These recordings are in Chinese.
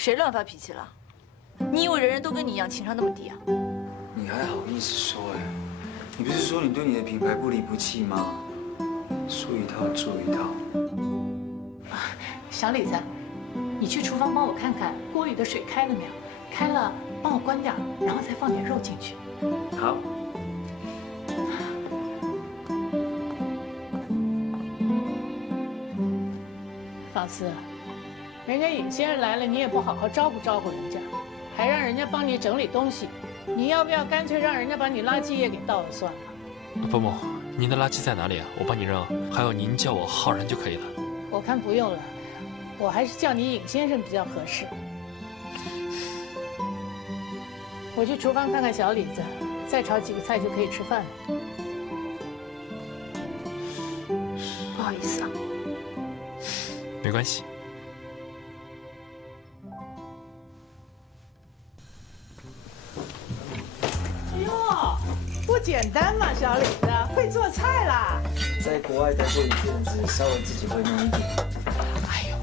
谁乱发脾气了？你以为人人都跟你一样情商那么低啊？你还好意思说哎？你不是说你对你的品牌不离不弃吗？说一套做一套。小李子，你去厨房帮我看看锅里的水开了没有？开了，帮我关掉，然后再放点肉进去。好。方思，人家尹先生来了，你也不好好招呼招呼人家，还让人家帮你整理东西，你要不要干脆让人家把你垃圾也给倒了算了？伯母，您的垃圾在哪里啊？我帮你扔。还有，您叫我浩然就可以了。我看不用了，我还是叫你尹先生比较合适。我去厨房看看小李子，再炒几个菜就可以吃饭了。不好意思啊。没关系。哟，不简单嘛，小李子会做菜啦。在国外待过一阵子，稍微自己会弄一点。哎呦，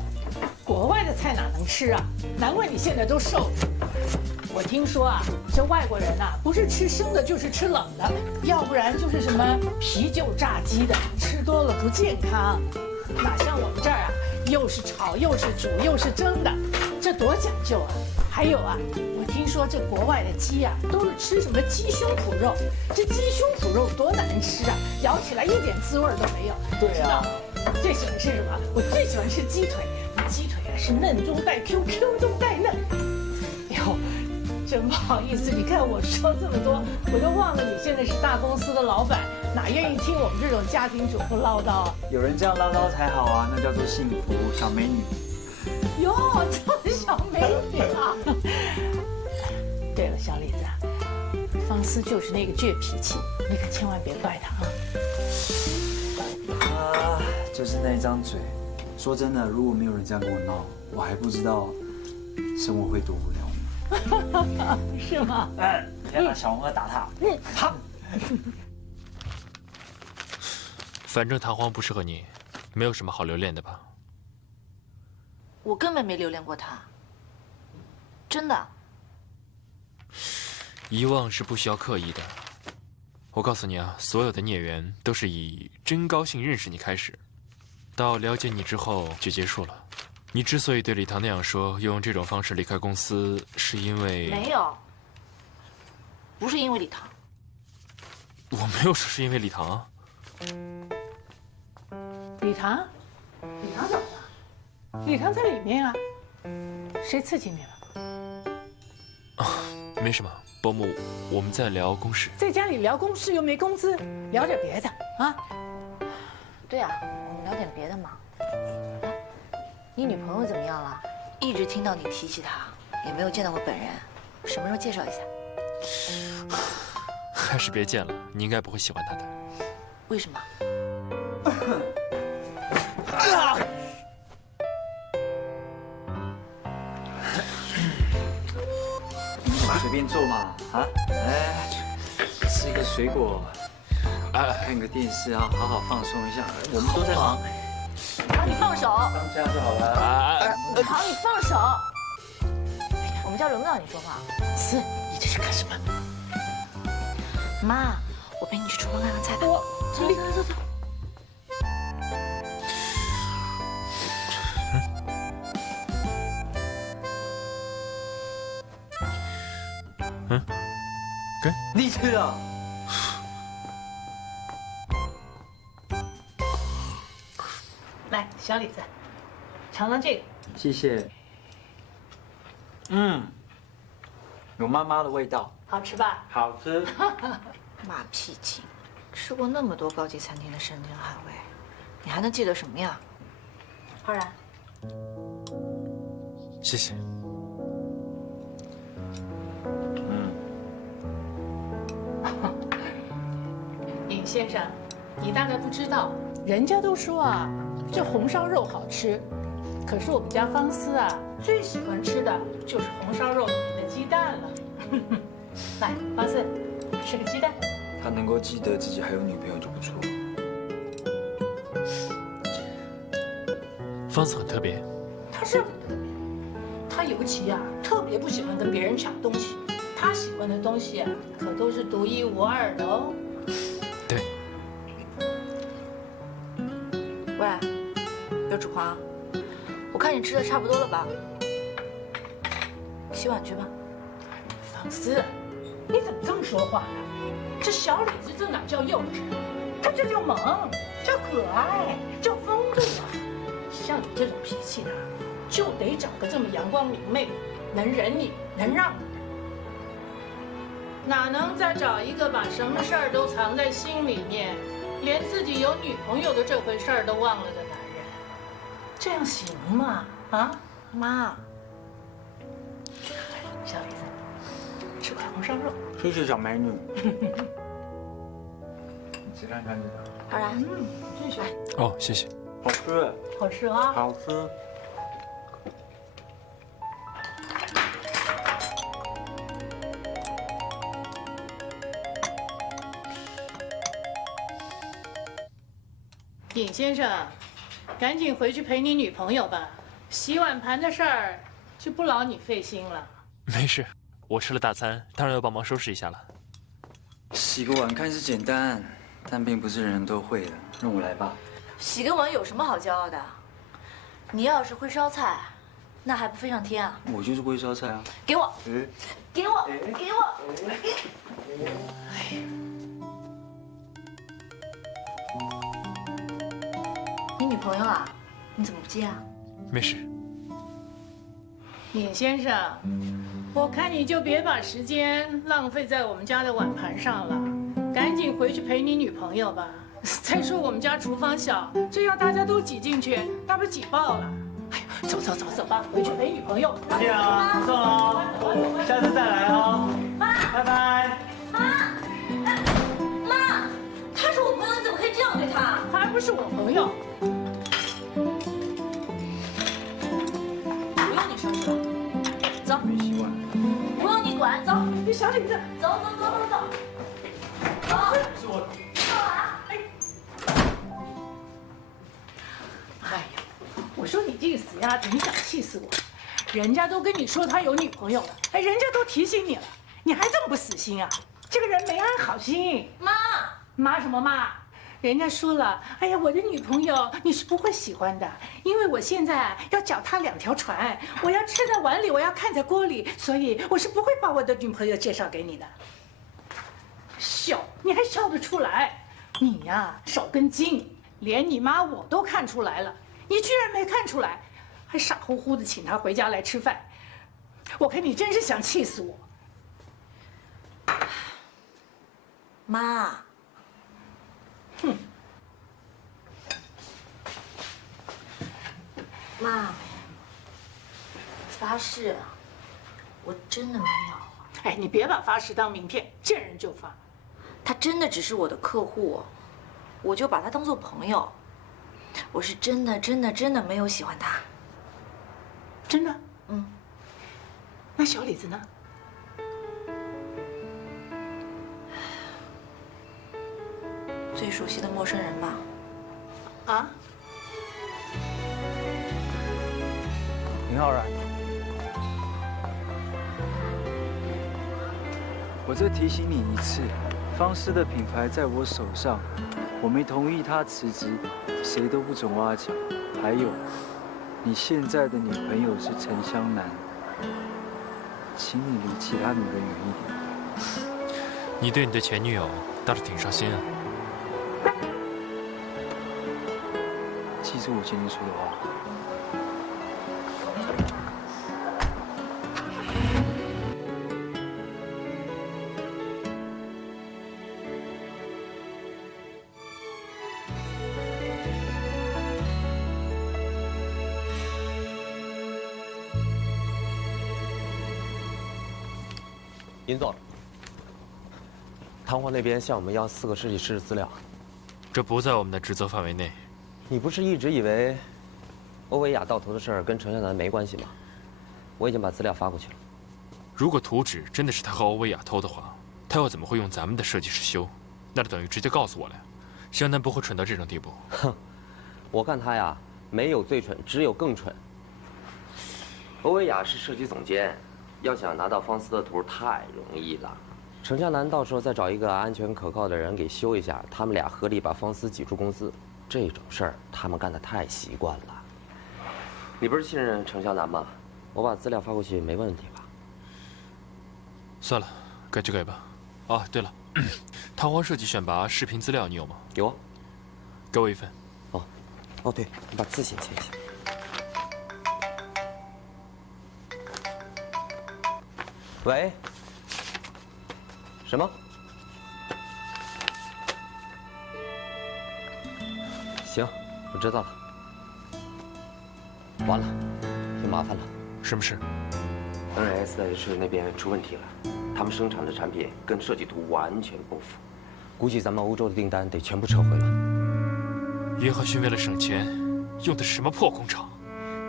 国外的菜哪能吃啊？难怪你现在都瘦了。我听说啊，这外国人呐，不是吃生的，就是吃冷的，要不然就是什么啤酒炸鸡的，吃多了不健康。哪像我们这儿啊，又是炒又是煮又是蒸的，这多讲究啊！还有啊，我听说这国外的鸡啊，都是吃什么鸡胸脯肉，这鸡胸脯肉多难吃啊，咬起来一点滋味都没有。对啊，我最喜欢吃什么？我最喜欢吃鸡腿，鸡腿啊是嫩中带 Q，Q 中带嫩。哟。真不好意思，你看我说这么多，我都忘了你现在是大公司的老板，哪愿意听我们这种家庭主妇唠叨啊？有人这样唠叨才好啊，那叫做幸福，小美女。哟，这是小美女啊！对了，小李子，方思就是那个倔脾气，你可千万别怪他啊！啊，就是那一张嘴。说真的，如果没有人这样跟我闹，我还不知道生活会多无聊。是吗？要拿小红盒打他。好。反正弹簧不适合你，没有什么好留恋的吧？我根本没留恋过他，真的。遗忘是不需要刻意的。我告诉你啊，所有的孽缘都是以真高兴认识你开始，到了解你之后就结束了。你之所以对李唐那样说，用这种方式离开公司，是因为……没有，不是因为李唐。我没有说是因为李唐啊。李唐，李唐怎么了？李唐在里面啊，谁刺激你了？没什么，伯母，我们在聊公事。在家里聊公事又没工资，聊点别的啊。对啊，我们聊点别的嘛。你女朋友怎么样了？一直听到你提起她，也没有见到过本人，什么时候介绍一下？还是别见了，你应该不会喜欢她的。为什么？随便坐嘛，啊，哎，吃个水果，看个电视啊，好好放松一下。我们都在忙。唐，你放手！当家就好了。唐，你放手！我们家轮不到你说话。思，你这是干什么？妈，我陪你去厨房看看菜吧。走。给你吃啊？来，小李子，尝尝这个。谢谢。有妈妈的味道。好吃吧？好吃。马屁精，吃过那么多高级餐厅的山珍海味，你还能记得什么呀？浩然，谢谢。尹先生，你大概不知道，人家都说啊，这红烧肉好吃，可是我们家方思啊，最喜欢吃的就是红烧肉里面的鸡蛋了。来，方思，吃个鸡蛋。他能够记得自己还有女朋友就不错。方子很特别，他是很特别，他尤其啊特别不喜欢跟别人抢东西，他喜欢的东西啊可都是独一无二的哦。对。喂，刘志华，我看你吃的差不多了吧？洗碗去吧。放肆！你怎么这么说话呢？这小李子这哪叫幼稚，他这叫萌，叫可爱，叫风度啊！像你这种脾气的，就得找个这么阳光明媚、能忍你、能让你的，哪能再找一个把什么事儿都藏在心里面，连自己有女朋友的这回事儿都忘了的男人？这样行吗？啊，妈，小李子，吃块红烧肉。谢谢小美女。你吃看看这个。当然，这是哦，谢谢。好吃，好吃啊！好吃。尹先生，赶紧回去陪你女朋友吧，洗碗盘的事儿就不劳你费心了。没事，我吃了大餐，当然要帮忙收拾一下了。洗个碗看似简单，但并不是人人都会的。让我来吧。洗个碗有什么好骄傲的？你要是会烧菜，那还不飞上天啊？我就是会烧菜啊。给我，哎，给我，给我！你女朋友啊？你怎么不接啊？没事。尹先生，我看你就别把时间浪费在我们家的碗盘上了，赶紧回去陪你女朋友吧。再说我们家厨房小，这要大家都挤进去，那不挤爆了。哎呀，走走走走吧，回去陪女朋友。再见啊，不送哦，下次再来哦。拜拜。妈，他是我朋友，你怎么可以这样对他？他还不是我朋友。不用你收拾了，走。没洗碗。不用你管，走。你小李子，走走走走走。走。是我。哎呀，我说你这个死丫头，你想气死我！人家都跟你说他有女朋友了，哎，人家都提醒你了，你还这么不死心啊？这个人没安好心。妈，妈什么妈？人家说了，哎呀，我的女朋友你是不会喜欢的，因为我现在要脚踏两条船，我要吃在碗里，我要看在锅里，所以我是不会把我的女朋友介绍给你的。笑，你还笑得出来？你呀，少根筋。连你妈我都看出来了，你居然没看出来，还傻乎乎的请她回家来吃饭，我看你真是想气死我。妈，哼，妈，发誓，我真的没有。哎，你别把发誓当名片，见人就发。他真的只是我的客户，我就把他当做朋友。我是真的真的真的没有喜欢他。真的？嗯。那小李子呢？最熟悉的陌生人吧。啊？林浩然，我再提醒你一次，方思的品牌在我手上，我没同意他辞职，谁都不准挖角。还有，你现在的女朋友是陈香楠，请你离其他女人远一点。你对你的前女友倒是挺上心啊。记住我今天说的话。尹总，唐皇那边向我们要4个设计师的资料，这不在我们的职责范围内。你不是一直以为欧维雅到头的事儿跟程向南没关系吗？我已经把资料发过去了。如果图纸真的是他和欧维雅偷的话，他又怎么会用咱们的设计师修？那就等于直接告诉我了呀。向南不会蠢到这种地步。哼，我看他呀，没有最蠢，只有更蠢。欧维雅是设计总监，要想拿到方思的图太容易了。程向南到时候再找一个安全可靠的人给修一下，他们俩合力把方思挤出公司，这种事儿他们干得太习惯了。你不是信任程向南吗？我把资料发过去没问题吧？算了，改就改吧。哦，对了，桃花设计选拔视频资料你有吗？有啊，给我一份。哦，对，你把字先签一下。喂？什么？行，我知道了。完了，有麻烦了。什么事？ NSH 那边出问题了，他们生产的产品跟设计图完全不符，估计咱们欧洲的订单得全部撤回了。约翰逊为了省钱，用的是什么破工厂？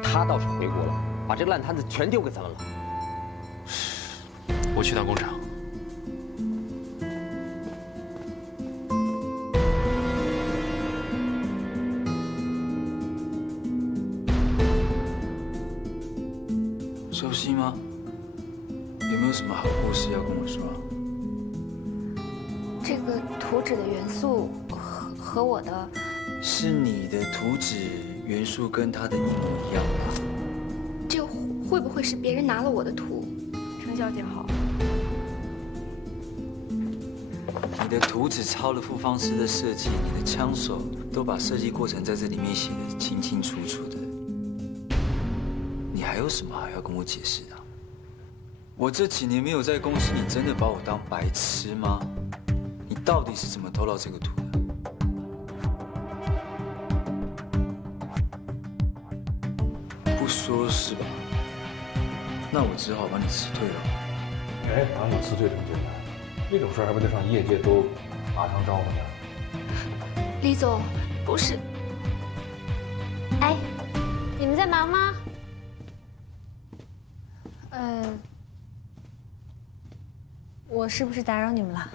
他倒是回国了，把这个烂摊子全丢给咱们了。我去趟工厂。熟悉吗？有没有什么好故事要跟我说？这个图纸的元素和我的，是你的图纸元素跟他的一模一样吗？这会不会是别人拿了我的图？程小姐好。你的图纸抄了傅方思的设计，你的枪手都把设计过程在这里面写得清清楚楚的。你还有什么还要跟我解释的？我这几年没有在公司，你真的把我当白痴吗？你到底是怎么偷到这个图的？不说是吧？那我只好把你辞退了。哎，把你辞退成现在，这种事儿还不得上业界都骂声招呼呢？李总，不是。哎，你们在忙吗？我是不是打扰你们了？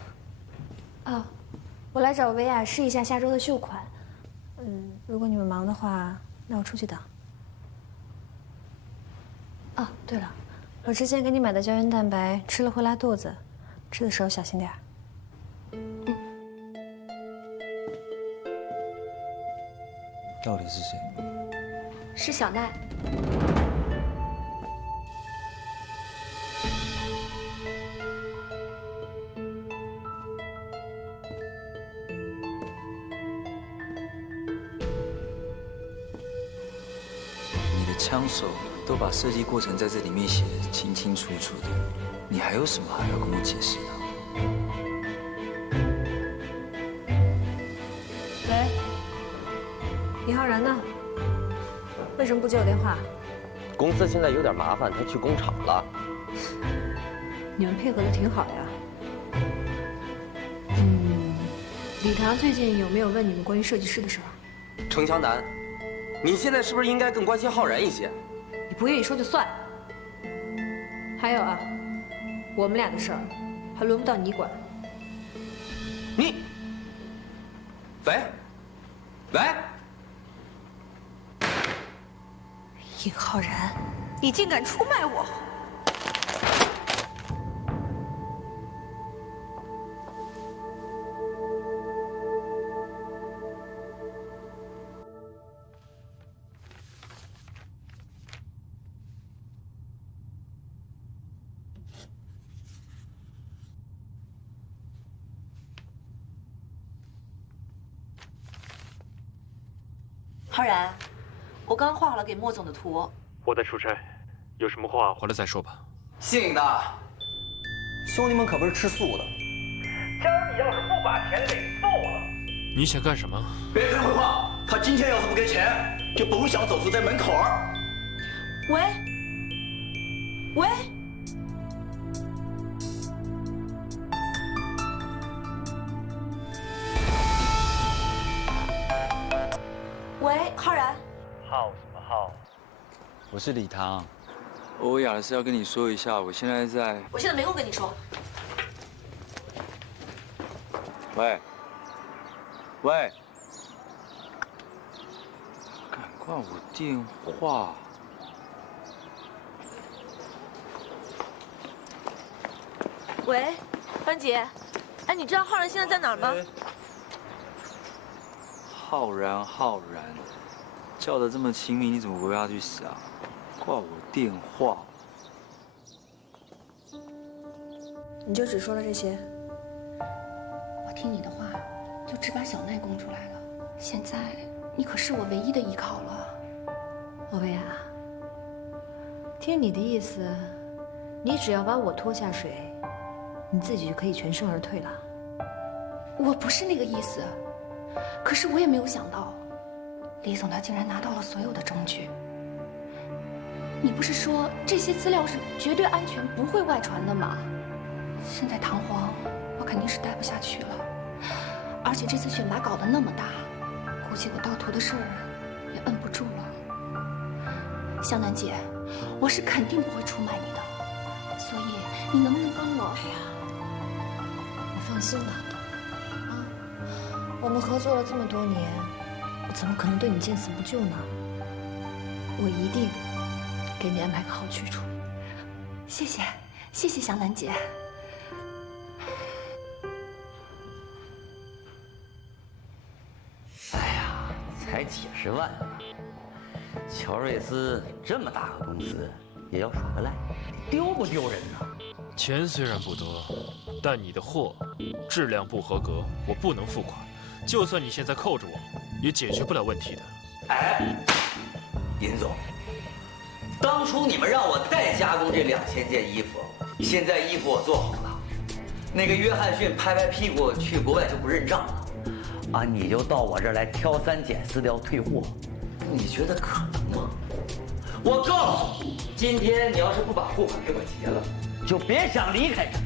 哦，我来找维亚试一下下周的秀款。如果你们忙的话，那我出去等。哦，对了，我之前给你买的胶原蛋白吃了会拉肚子，吃的时候小心点儿。到底是谁？是小奈。你的枪手都把设计过程在这里面写得清清楚楚的，你还有什么还要跟我解释的？喂，李浩然呢？为什么不接我电话？公司现在有点麻烦，他去工厂了。你们配合的挺好呀。李唐最近有没有问你们关于设计师的事儿？程强南，你现在是不是应该更关心浩然一些？你不愿意说就算。还有啊，我们俩的事儿还轮不到你管。你，喂，喂，尹浩然，你竟敢出卖我！浩然，我刚画了给莫总的图。我在出差，有什么话回来再说吧。姓的，兄弟们可不是吃素的。今儿你要是不把钱给付了，你想干什么？别跟废话，他今天要是不给钱，就甭想走出这门口儿。喂，喂，喂，浩然。号什么号？我是李唐，欧雅的事要跟你说一下，我现在在。我现在没空跟你说。喂，喂，敢挂我电话？喂，樊姐，哎，你知道浩然现在在哪儿吗？浩然，叫得这么亲密，你怎么不要去死啊？挂我电话。你就只说了这些？我听你的话，就只把小奈供出来了。现在你可是我唯一的依靠了。欧薇啊，听你的意思，你只要把我拖下水，你自己就可以全身而退了。我不是那个意思，可是我也没有想到，李总他竟然拿到了所有的证据。你不是说这些资料是绝对安全，不会外传的吗？现在唐皇，我肯定是待不下去了。而且这次选拔搞得那么大，估计我盗图的事儿也摁不住了。湘南姐，我是肯定不会出卖你的，所以你能不能帮我？哎呀，你放心吧，我们合作了这么多年，我怎么可能对你见死不救呢？我一定给你安排个好去处。谢谢，谢谢湘南姐。哎呀，才几十万啊！乔瑞斯这么大个公司，也要耍个赖，丢不丢人呢？钱虽然不多，但你的货质量不合格，我不能付款。就算你现在扣着我，也解决不了问题的。哎，尹总，当初你们让我代加工这2000件衣服，现在衣服我做好了，那个约翰逊拍拍屁股去国外就不认账了，啊，你就到我这儿来挑三拣四的要退货，你觉得可能吗？我告诉你，今天你要是不把货款给我结了，就别想离开这儿。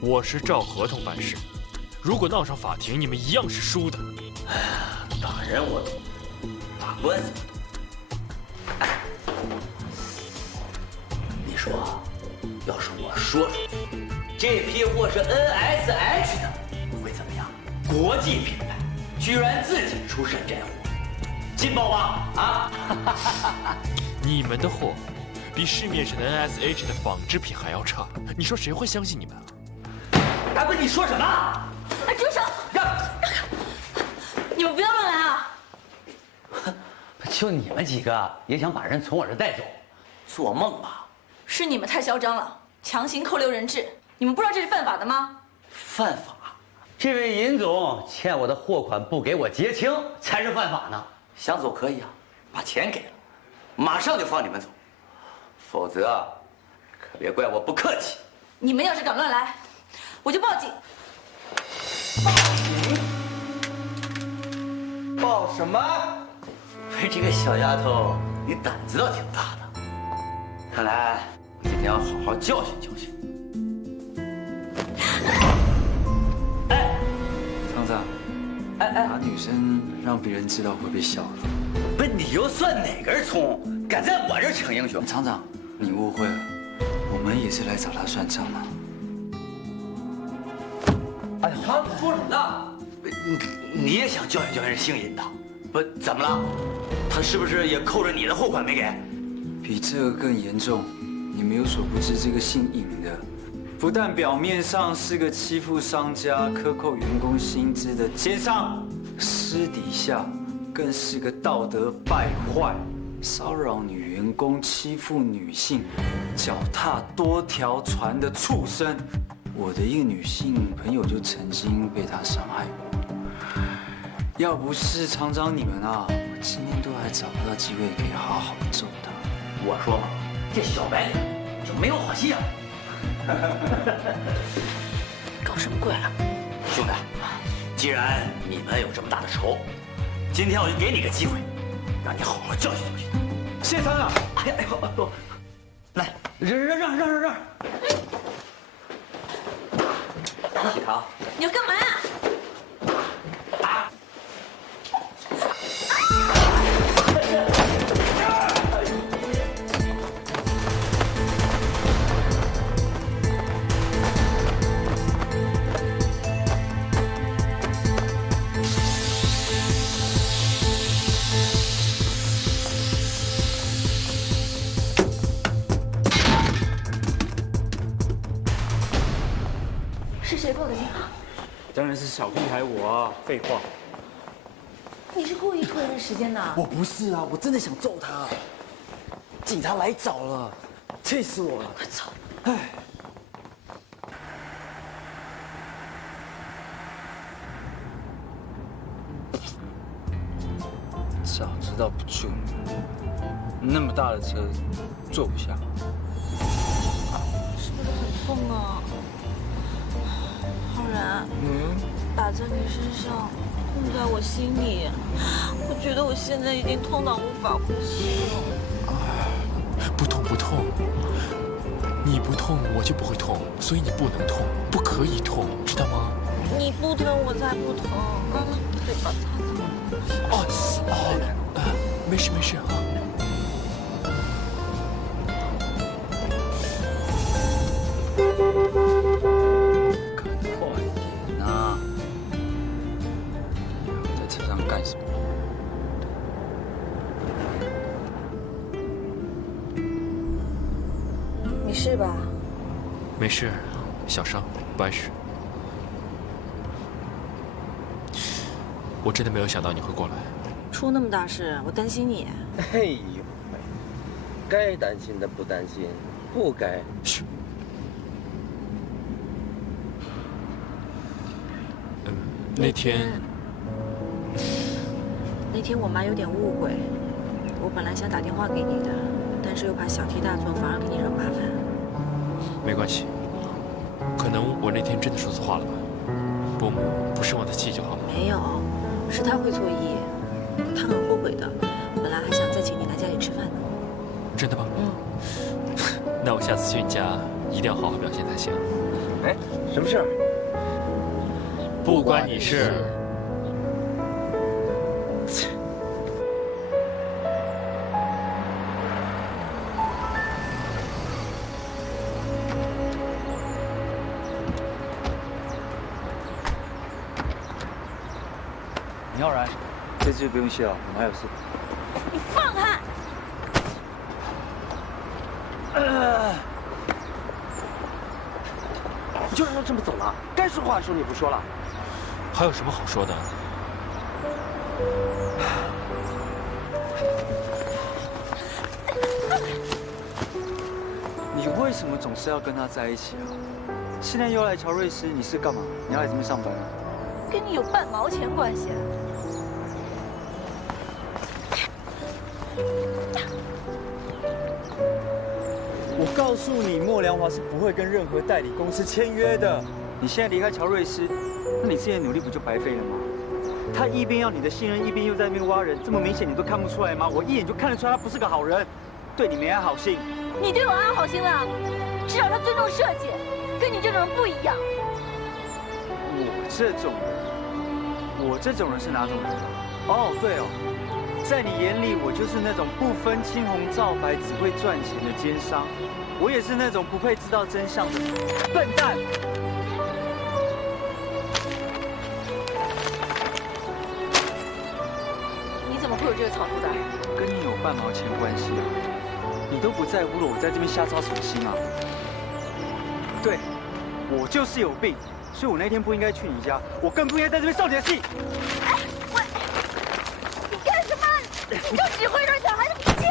我是照合同办事，如果闹上法庭，你们一样是输的。哎呀，打人我懂，打官司我懂。哎，你说，要是我说出去，这批货是 NSH 的，会怎么样？国际品牌居然自己出山寨货，劲爆吧？啊！你们的货比市面上的 NSH 的仿制品还要差，你说谁会相信你们啊？大哥，你说什么？哎，住手！你们不要乱来啊！就你们几个也想把人从我这带走？做梦吧！是你们太嚣张了，强行扣留人质，你们不知道这是犯法的吗？犯法？这位尹总欠我的货款不给我结清，才是犯法呢。想走可以啊，把钱给了，马上就放你们走。否则，可别怪我不客气。你们要是敢乱来，我就报警。报警？报什么？喂，这个小丫头，你胆子倒挺大的。看来今天要好好教训教训。哎，厂长，打女生让别人知道会被笑的。不是你又算哪根葱？敢在我这儿逞英雄？厂长，你误会了，我们也是来找他算账的。哎，他说什么呢？你也想教训教训姓尹的？不，怎么了？他是不是也扣着你的货款没给？比这个更严重，你们有所不知，这个姓尹的，不但表面上是个欺负商家、克扣员工薪资的奸商，私底下更是个道德败坏，骚扰女员工、欺负女性、脚踏多条船的畜生。我的一个女性朋友就曾经被他伤害过。要不是厂长你们啊，我今天都还找不到机会可以好好揍他。我说嘛，这小白脸就没有好戏啊！搞什么鬼了？兄弟，既然你们有这么大的仇，今天我就给你个机会，让你好好教训教训他。谢厂长，哎呦，来，让。喜糖，你要干嘛呀？当然是小屁孩我啊，废话。你是故意拖人时间的？我不是啊，我真的想揍他。警察来找了，气死我了！快走！唉。早知道不救你，那么大的车坐不下。是不是很痛啊？浩然，打在你身上，痛在我心里。我觉得我现在已经痛到无法呼吸了。不痛不痛，你不痛我就不会痛，所以你不能痛，不可以痛，知道吗？你不疼我才不疼。嘴巴擦擦。没事没事啊。赶快点啊！在车上干什么？没事吧？没事，小伤，不碍事。我真的没有想到你会过来。出那么大事，我担心你。哎呦喂，该担心的不担心，不该。嘘。那天我妈有点误会，我本来想打电话给你的，但是又怕小题大做，反而给你惹麻烦。没关系，可能我那天真的说错话了吧？伯母不生我的气就好了。没有，是她会错意，她很后悔的，本来还想再请你来家里吃饭呢。真的吗？那我下次去你家一定要好好表现才行。哎，什么事儿？不关你事。你浩然，这次不用谢了，我们还有事。你放开！你就让他这么走了，该说话的时候你不说了。还有什么好说的？你为什么总是要跟他在一起啊？现在又来乔瑞斯，你是干嘛？你要来这边上班啊？跟你有半毛钱关系？我告诉你，莫良华是不会跟任何代理公司签约的。你现在离开乔瑞斯，那你之前的努力不就白费了吗？他一边要你的信任，一边又在那边挖人，这么明显你都看不出来吗？我一眼就看得出来他不是个好人，对你没安好心。你对我安好心了，至少他尊重设计，跟你这种人不一样。我这种人是哪种人？哦，对哦，在你眼里我就是那种不分青红皂白只会赚钱的奸商，我也是那种不配知道真相的笨蛋。你怎么会有这个草图的？跟你有半毛钱关系啊？你都不在乎了，我在这边瞎操什么心啊？对，我就是有病。所以我那天不应该去你家，我更不应该在这边受你的气。哎，喂，你干什么？你就只会惹小孩的脾气。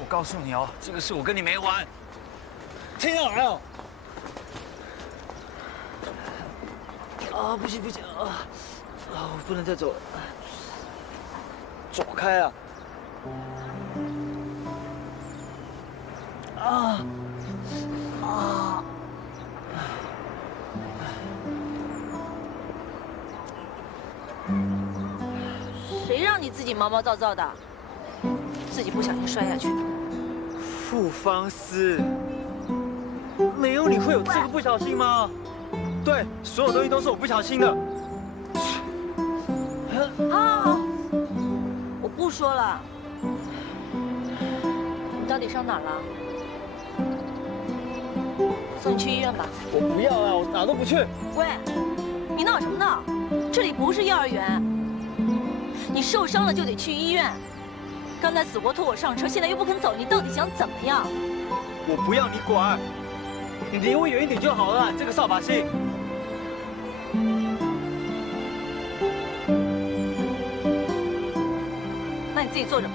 我告诉你哦，这个事我跟你没完。听到没有？啊，不行不行啊！我不能再走了，走开啊！谁让你自己毛毛躁躁的，自己不小心摔下去。傅芳思，没有你会有这个不小心吗？对，所有东西都是我不小心的。好，我不说了。你到底伤哪儿了？送你去医院吧。我不要啊，我哪都不去。喂，你闹什么闹？这里不是幼儿园，你受伤了就得去医院。刚才死活拖我上车，现在又不肯走，你到底想怎么样？我不要你管，你离我远一点就好了。这个扫把星。那你自己坐着。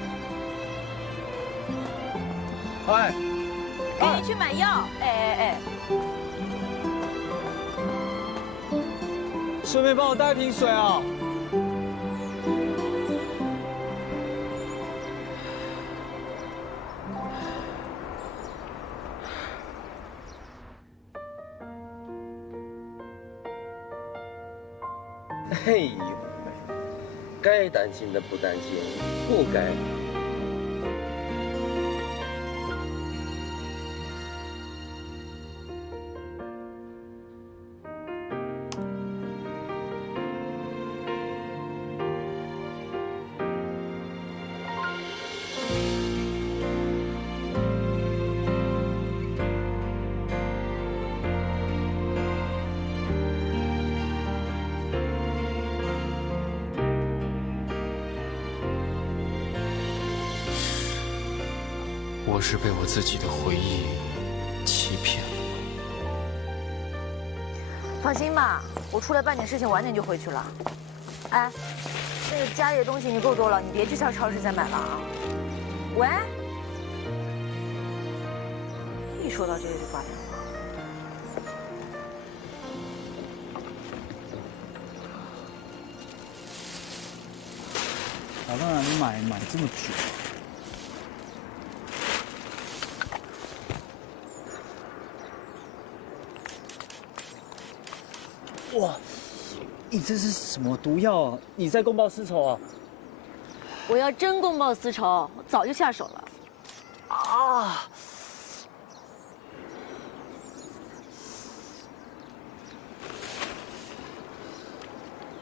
哎，给你去买药。哎，顺便帮我带一瓶水啊。哎呦，该担心的不担心，不该。我是被我自己的回忆欺骗了。放心吧，我出来办点事情，晚点就回去了。哎，那个家里的东西你够多了，你别去上超市再买了啊。喂，一说到这个就挂电话。打到哪里买这么久？哇，你这是什么毒药啊？你在公报私仇啊？我要真公报私仇，我早就下手了。啊！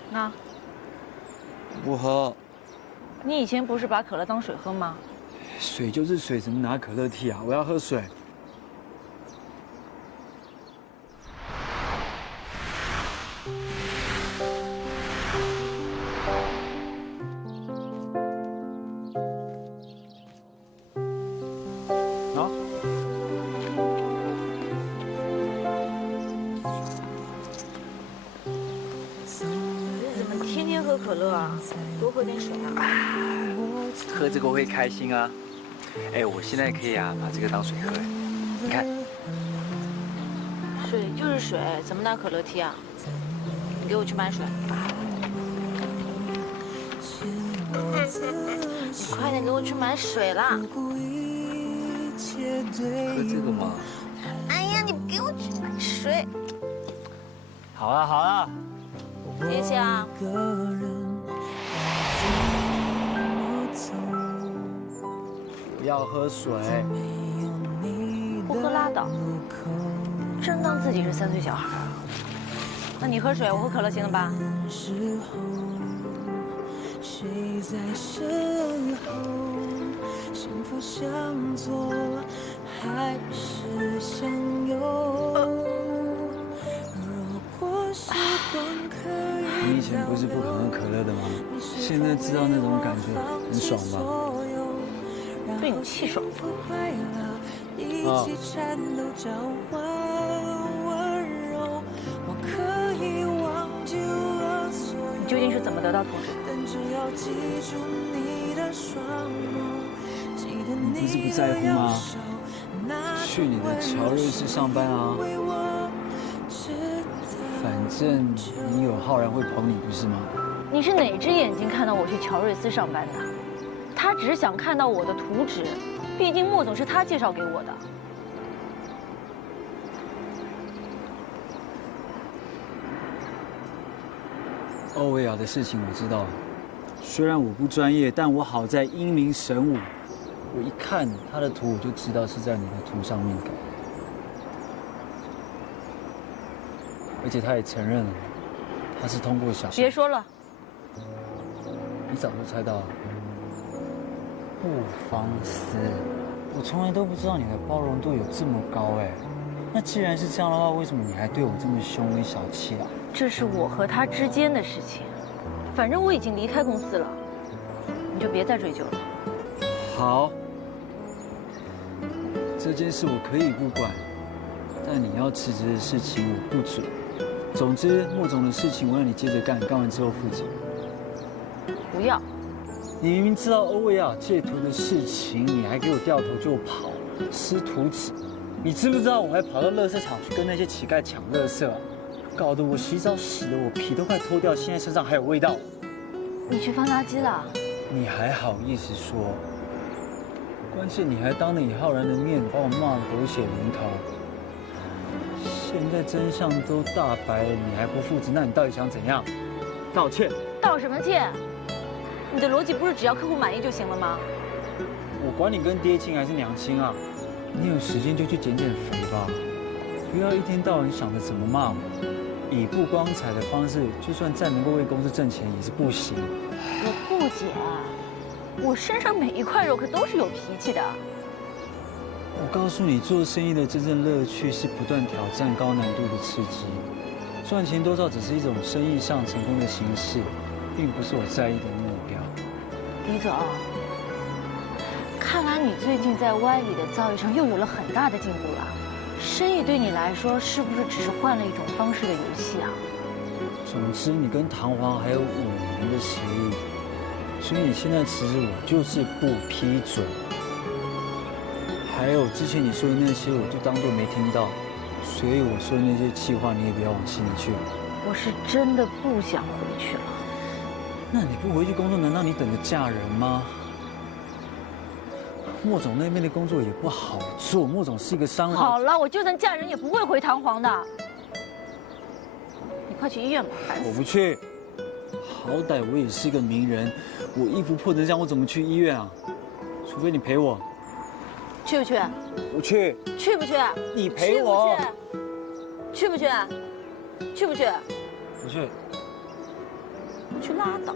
那不喝，你以前不是把可乐当水喝吗？水就是水，怎么拿可乐替啊？我要喝水。可乐啊，多喝点水啊！喝这个我会开心啊！哎，我现在可以啊，把这个当水喝。你看，水就是水，怎么拿可乐替啊？你给我去买水。你快点给我去买水啦！喝这个吗？哎呀，你给我去买水！好了好了，谢谢啊。我要喝水。不喝拉倒，真当自己是3岁小孩啊？那你喝水，我喝可乐，行了吧？你以前不是不肯喝可乐的吗？现在知道那种感觉很爽吧？对你气爽。啊。你究竟是怎么得到图纸的？你不是不在乎吗？去你的乔瑞士上班啊！反正你有浩然会捧你，不是吗？你是哪只眼睛看到我去乔瑞斯上班的？他只是想看到我的图纸，毕竟莫总是他介绍给我的。欧维亚的事情我知道，虽然我不专业，但我好在英明神武。我一看他的图，我就知道是在你的图上面改。而且他也承认了，他是通过小。别说了，你早就猜到了。顾芳思，我从来都不知道你的包容度有这么高哎。那既然是这样的话，为什么你还对我这么凶跟小气啊？这是我和他之间的事情，反正我已经离开公司了，你就别再追究了。好，这件事我可以不管，但你要辞职的事情我不准。总之，莫总的事情我让你接着干，干完之后负责。不要。你明明知道欧维亚借图的事情，你还给我掉头就跑，师徒子。你知不知道我还跑到垃圾场去跟那些乞丐抢垃圾啊？搞得我洗澡洗得我皮都快脱掉，现在身上还有味道。你去翻垃圾了？你还好意思说？关键你还当着以浩然的面把我骂得狗血淋头。现在真相都大白了，你还不负责，那你到底想怎样？道歉？道什么歉？你的逻辑不是只要客户满意就行了吗？我管你跟爹亲还是娘亲啊！你有时间就去减减肥吧，不要一天到晚想着怎么骂我。以不光彩的方式，就算再能够为公司挣钱也是不行。我不姐，我身上每一块肉可都是有脾气的。我告诉你，做生意的真正乐趣是不断挑战高难度的刺激。赚钱多少只是一种生意上成功的形式，并不是我在意的目标。李总，看来你最近在歪理的造诣上又有了很大的进步了。生意对你来说是不是只是换了一种方式的游戏啊？总之，你跟唐皇还有5年的协议，所以你现在辞职我就是不批准。还有之前你说的那些，我就当作没听到，所以我说的那些气话你也不要往心里去。我是真的不想回去了。那你不回去工作，难道你等着嫁人吗？莫总那边的工作也不好做，莫总是一个商人。好了，我就算嫁人也不会回唐皇的。你快去医院吧，烦死了。我不去，好歹我也是个名人，我衣服破成这样，我怎么去医院啊？除非你陪我。去不去？不去。去不去？你陪我。去不去？去不去？不去。去拉倒。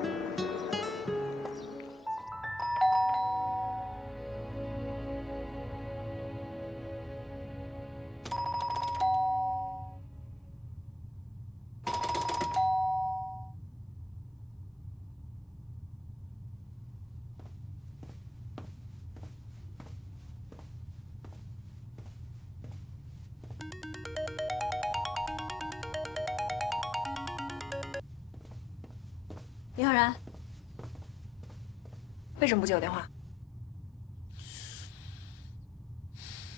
李浩然，为什么不接我电话？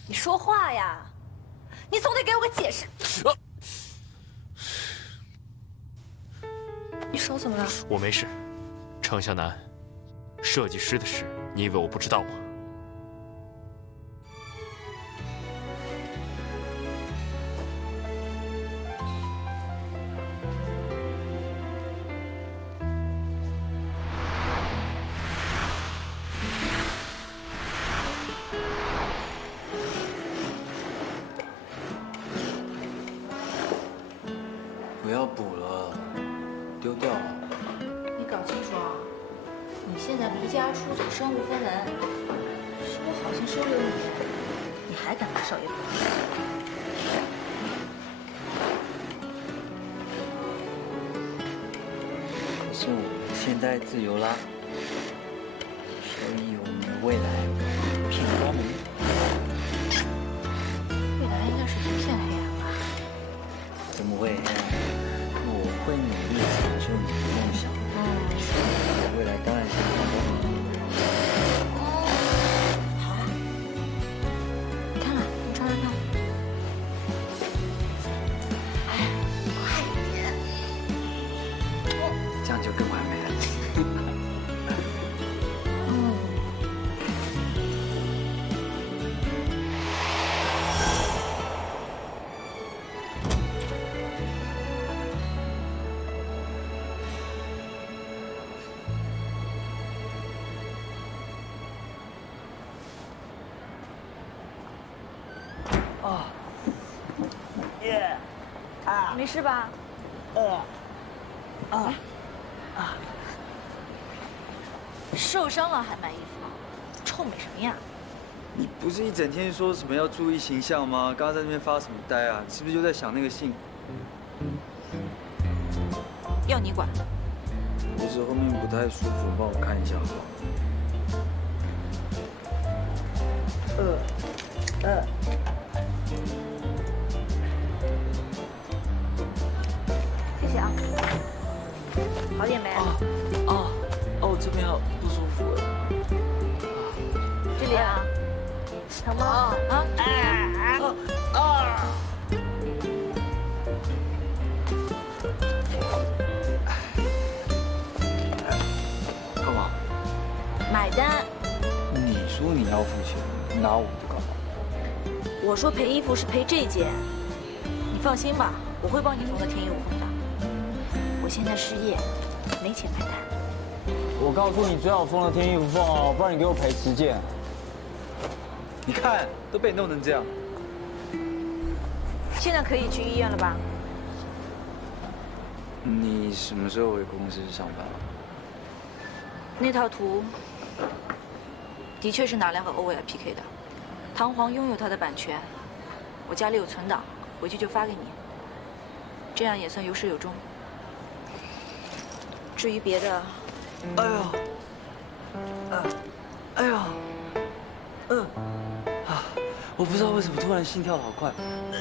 你说话呀！你总得给我个解释。你手怎么了？我没事。程向南，设计师的事，你以为我不知道吗？不要补了，丢掉了。你搞清楚啊！你现在离家出走，身无分文，说好心收留你，你还敢拿少爷不客气？可是我们现在自由啦，所以我们的未来一片光明。未来应该是一片黑暗吧？怎么会黑暗？我会努力成就你的梦想。未来当然是光明。好啊，你看看，你尝尝看。哎，快点！这样就更完美了。没事吧？受伤了还卖衣服，臭美什么呀？你不是一整天说什么要注意形象吗？刚刚在那边发什么呆啊？是不是就在想那个信？要你管？不是后面不太舒服，帮我看一下好不好？谢谢啊。好点没？哦，这边好不舒服哎。这里啊，疼吗？啊，这里啊。干嘛？买单。你说你要付钱，拿我的干嘛？我说赔衣服是赔这件，你放心吧，我会帮你缝得天衣无缝的。我现在失业，没钱买单。我告诉你，最好缝了天衣无缝哦，不然你给我赔10件。你看，都被你弄成这样。现在可以去医院了吧？你什么时候回公司上班？那套图的确是拿来和欧维尔 PK 的，唐璜拥有它的版权，我家里有存档，回去就发给你，这样也算有始有终。至于别的，哎呦，哎呦，我不知道为什么突然心跳好快。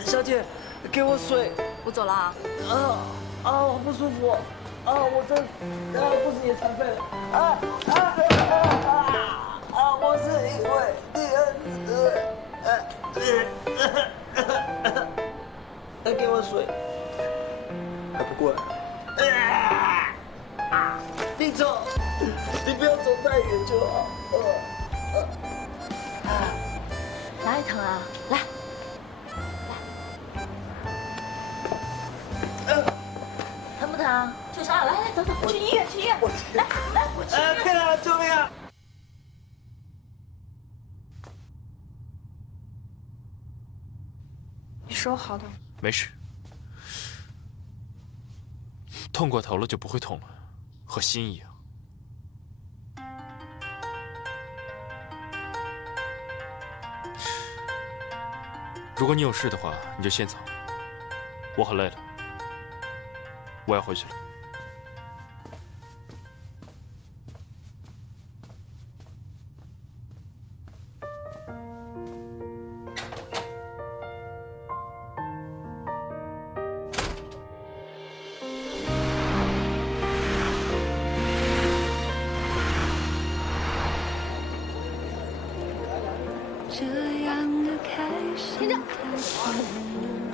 小姐，给我水。我走了啊。我不舒服。我这不是也残废了。我是因为第2次。给我水。还不过来。你走，你不要走太远就好。哪里疼啊？来，疼不疼？就啥？来，走，去医院，去医院。来，我去医院。天啊，救命啊！你收好的。没事，痛过头了就不会痛了，和心一样。如果你有事的话，你就先走。我很累了，我要回去了。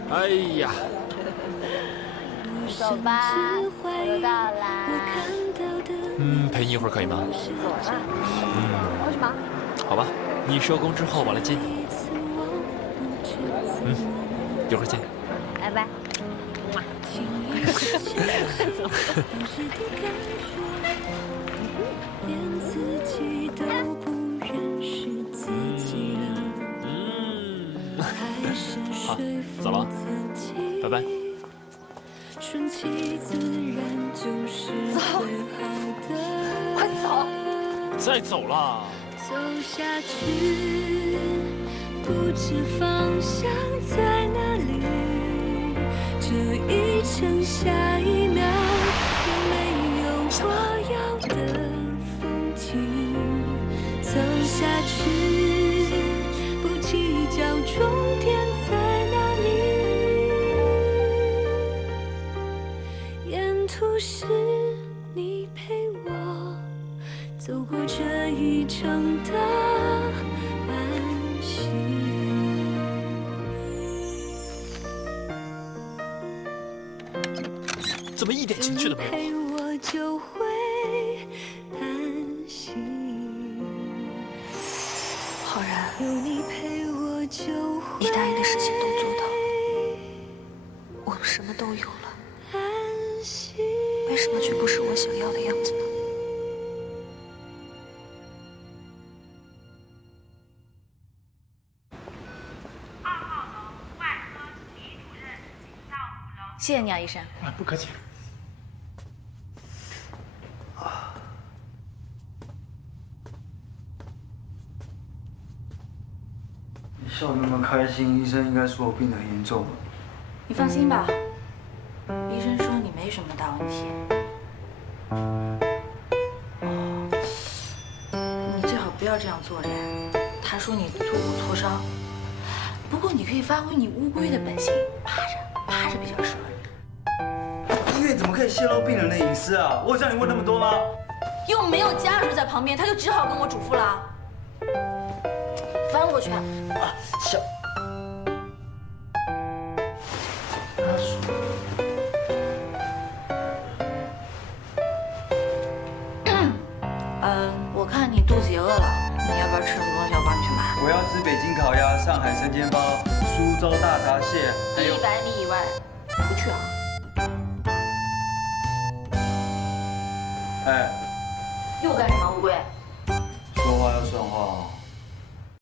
哎呀，走吧，我都到啦。陪你一会儿可以吗？我去忙。好吧，你收工之后我来接你。一会儿见。拜拜。好，走了，拜拜。走，快走！再走了。走下去，不知方向在哪里。这一程下一秒，有没有我要的风景？走下去，不计较终点在哪里。沿途是你陪我走过这一程的安心。怎么一点情趣都没有？陪我就会安心。浩然，有你陪我就会你答应的事情都做到了，我们什么都有了，安心。为什么却不是我想要的样子呢？谢谢你啊，医生。不客气。笑那么开心，医生应该说我病得很严重了。你放心吧，医生说你没什么大问题。你最好不要这样做人。他说你坐骨挫伤，不过你可以发挥你乌龟的本性，趴着比较适合。医院怎么可以泄露病人的隐私啊？我有叫你问那么多吗？又没有家属在旁边，他就只好跟我嘱咐了。翻过去。小。我看你肚子也饿了，你要不要吃什么东西？我帮你去买。我要吃北京烤鸭、上海生煎包、苏州大闸蟹，还有100米以外不去啊。哎，又干什么，乌龟？